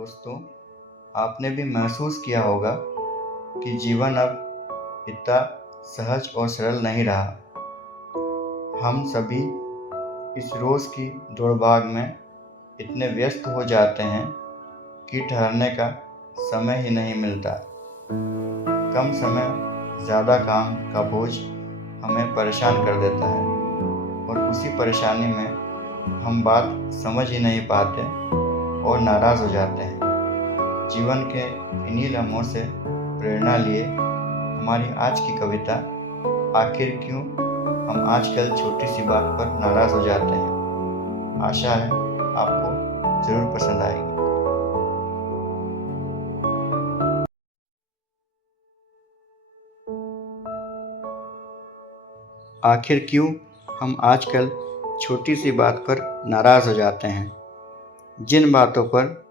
दोस्तों, आपने भी महसूस किया होगा कि जीवन अब इतना सहज और सरल नहीं रहा। हम सभी इस रोज़ की दौड़-भाग में इतने व्यस्त हो जाते हैं कि ठहरने का समय ही नहीं मिलता। कम समय ज़्यादा काम का बोझ हमें परेशान कर देता है और उसी परेशानी में हम बात समझ ही नहीं पाते और नाराज़ हो जाते हैं। जीवन के इन्हीं लम्हों से प्रेरणा लिए हमारी आज की कविता आखिर क्यों हम आजकल छोटी सी बात पर नाराज़ हो जाते हैं। आशा है आपको ज़रूर पसंद आएगी। आखिर क्यों हम आजकल छोटी सी बात पर नाराज़ हो जाते हैं। जिन बातों पर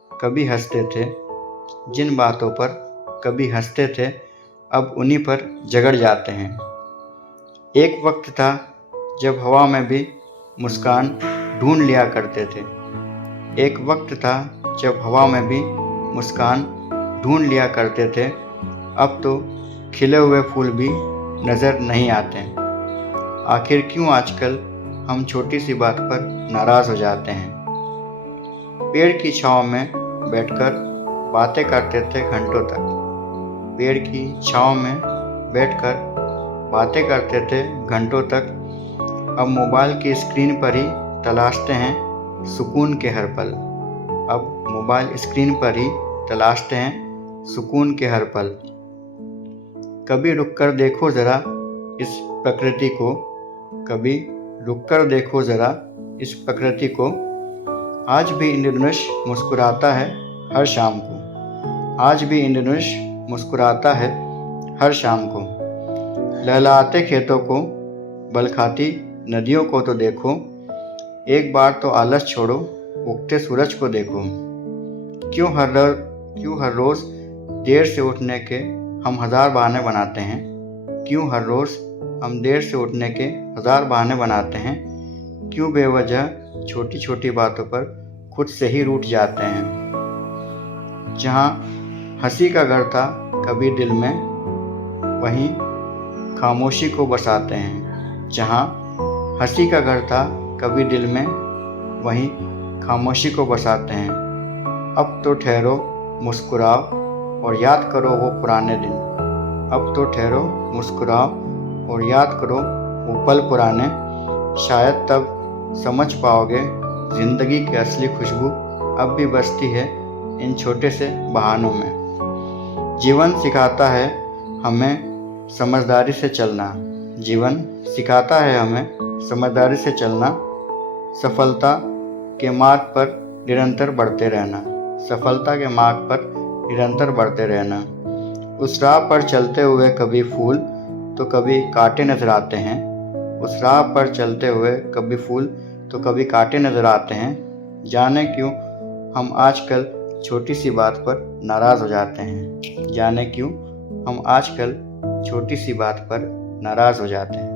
कभी हंसते थे अब उन्हीं पर झगड़ जाते हैं। एक वक्त था जब हवा में भी मुस्कान ढूंढ लिया करते थे। अब तो खिले हुए फूल भी नज़र नहीं आते। आखिर क्यों आजकल हम छोटी सी बात पर नाराज़ हो जाते हैं। पेड़ की छाँव में बैठकर बातें करते थे घंटों तक। अब मोबाइल की स्क्रीन पर ही तलाशते हैं सुकून के हर पल। कभी रुक कर देखो ज़रा इस प्रकृति को। आज भी इंद्रधनुष मुस्कुराता है हर शाम को। लहलहाते खेतों को, बलखाती नदियों को तो देखो। एक बार तो आलस छोड़ो, उगते सूरज को देखो। क्यों हर रोज़ देर से उठने के हम हजार बहाने बनाते हैं। क्यों बेवजह छोटी छोटी बातों पर खुद से ही रूठ जाते हैं। जहाँ हंसी का घर था कभी दिल में, वहीं खामोशी को बसाते हैं। अब तो ठहरो, मुस्कुराओ और याद करो वो पल पुराने। शायद तब समझ पाओगे जिंदगी की असली खुशबू अब भी बसती है इन छोटे से बहानों में। जीवन सिखाता है हमें समझदारी से चलना। सफलता के मार्ग पर निरंतर बढ़ते रहना। उस राह पर चलते हुए कभी फूल तो कभी कांटे नजर आते हैं। जाने क्यों हम आजकल छोटी सी बात पर नाराज़ हो जाते हैं।